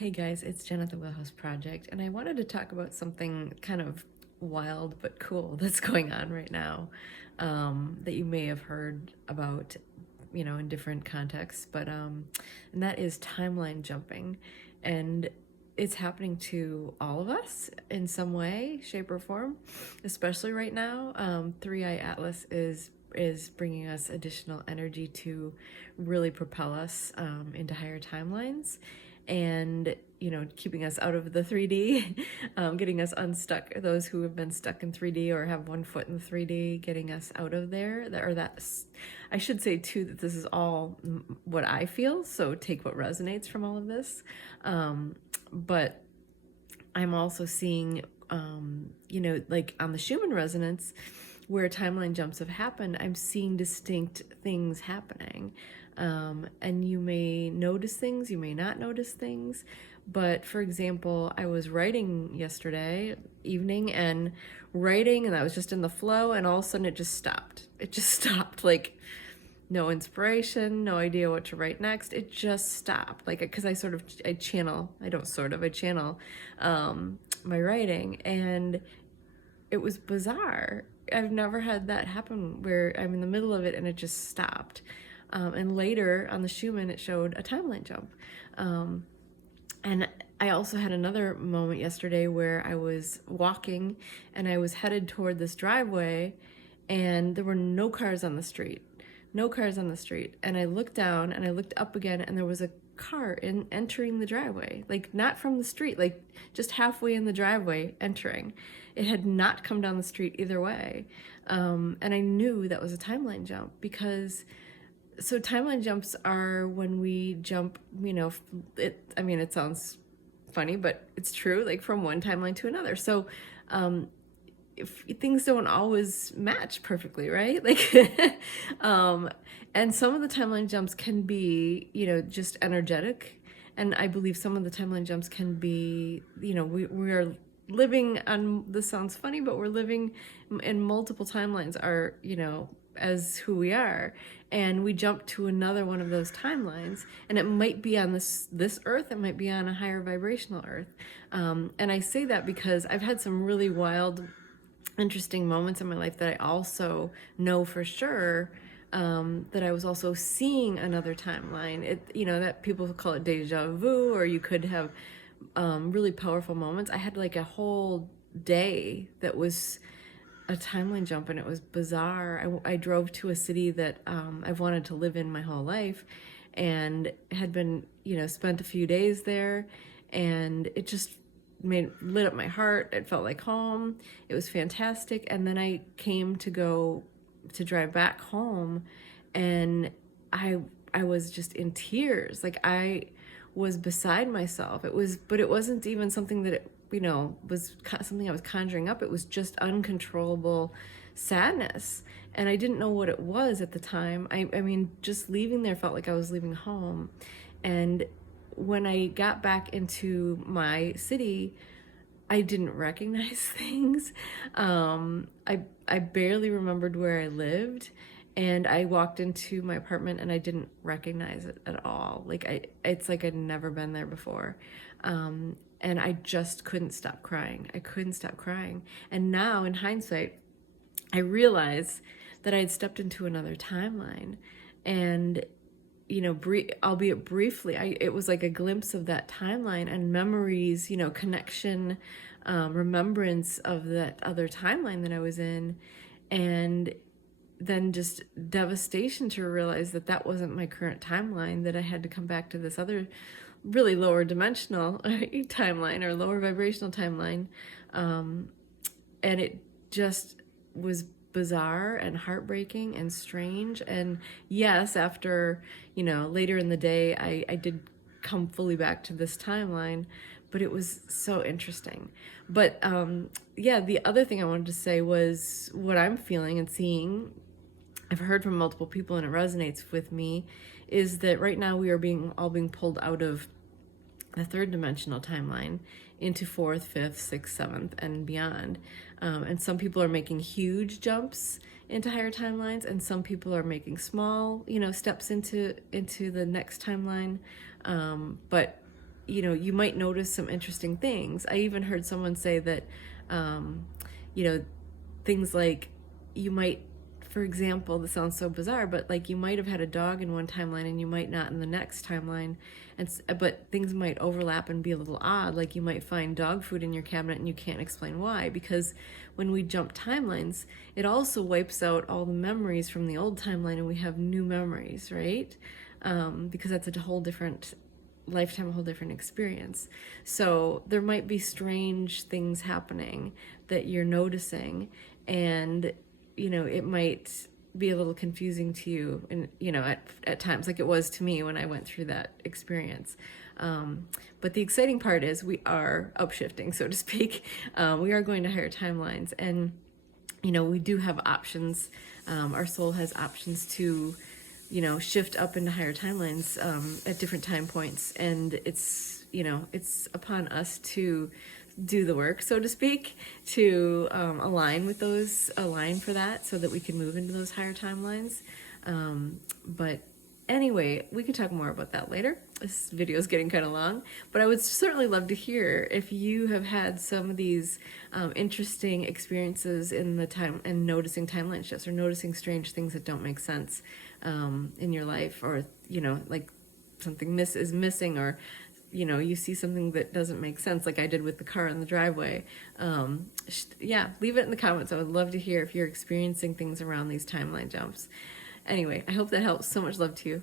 Hey guys, it's Jen at the Wheelhouse Project, and I wanted to talk about something kind of wild but cool that's going on right now, that you may have heard about, in different contexts. And that is timeline jumping, and it's happening to all of us in some way, shape, or form. Especially right now, 3i Atlas is bringing us additional energy to really propel us into higher timelines, and keeping us out of the 3D, getting us unstuck, those who have been stuck in 3D or have one foot in 3D, getting us out of there. I should say too that this is all what I feel, so take what resonates from all of this. But I'm also seeing, like on the Schumann resonance, where timeline jumps have happened, I'm seeing distinct things happening. And you may notice things, you may not notice things. But for example, I was writing yesterday evening and I was just in the flow, and all of a sudden it just stopped. It just stopped, like no inspiration, no idea what to write next. It just stopped. Like, because I channel my writing, and it was bizarre. I've never had that happen where I'm in the middle of it and it just stopped. And later on the Schumann, it showed a timeline jump. And I also had another moment yesterday where I was walking and I was headed toward this driveway, and there were no cars on the street. No cars on the street. And I looked down and I looked up again, and there was a car entering the driveway, like not from the street, like just halfway in the driveway entering. It had not come down the street either way. And I knew that was a timeline jump, because timeline jumps are when we jump, it sounds funny, but it's true, like from one timeline to another. So if things don't always match perfectly, right? Like, and some of the timeline jumps can be, just energetic. And I believe some of the timeline jumps can be, we are living on, this sounds funny, but we're living in multiple timelines are, as who we are, and we jump to another one of those timelines, and it might be on this earth, it might be on a higher vibrational earth. And I say that because I've had some really wild, interesting moments in my life that I also know for sure, that I was also seeing another timeline. That people call it deja vu, or you could have really powerful moments. I had like a whole day that was a timeline jump, and it was bizarre. I drove to a city that I've wanted to live in my whole life, and had been, spent a few days there, and it just lit up my heart. It felt like home. It was fantastic. And then I came to drive back home, and I was just in tears. Like, I was beside myself. But it wasn't even something that was something I was conjuring up. It was just uncontrollable sadness, and I didn't know what it was at the time. I mean, just leaving there felt like I was leaving home. And when I got back into my city, I didn't recognize things. I barely remembered where I lived, and I walked into my apartment and I didn't recognize it at all. Like, it's like I'd never been there before. And I just couldn't stop crying. I couldn't stop crying. And now, in hindsight, I realize that I had stepped into another timeline, and albeit briefly, it was like a glimpse of that timeline and memories, connection, remembrance of that other timeline that I was in, and then just devastation to realize that that wasn't my current timeline, that I had to come back to this other really lower dimensional timeline, or lower vibrational timeline. And it just was bizarre and heartbreaking and strange. And yes, after, later in the day, I did come fully back to this timeline, but it was so interesting. But the other thing I wanted to say was what I'm feeling and seeing, I've heard from multiple people and it resonates with me, is that right now we are all being pulled out of the third dimensional timeline into fourth, fifth, sixth, seventh, and beyond. And some people are making huge jumps into higher timelines, and some people are making small, steps into the next timeline. But you might notice some interesting things. I even heard someone say that, you know, things like you might, for example, this sounds so bizarre, but like you might have had a dog in one timeline and you might not in the next timeline, but things might overlap and be a little odd. Like you might find dog food in your cabinet and you can't explain why, because when we jump timelines, it also wipes out all the memories from the old timeline and we have new memories, right? Because that's a whole different lifetime, a whole different experience. So there might be strange things happening that you're noticing, and it might be a little confusing to you, and at times, like it was to me when I went through that experience. But the exciting part is we are upshifting, so to speak. We are going to higher timelines, and we do have options. Our soul has options to shift up into higher timelines at different time points, and it's upon us to do the work, so to speak, to align for that, so that we can move into those higher timelines. But anyway, we can talk more about that later. This video is getting kind of long, but I would certainly love to hear if you have had some of these interesting experiences in the time and noticing timeline shifts, or noticing strange things that don't make sense in your life, or like something is missing, or you see something that doesn't make sense, like I did with the car in the driveway. Yeah, leave it in the comments. I would love to hear if you're experiencing things around these timeline jumps. Anyway, I hope that helps. So much love to you.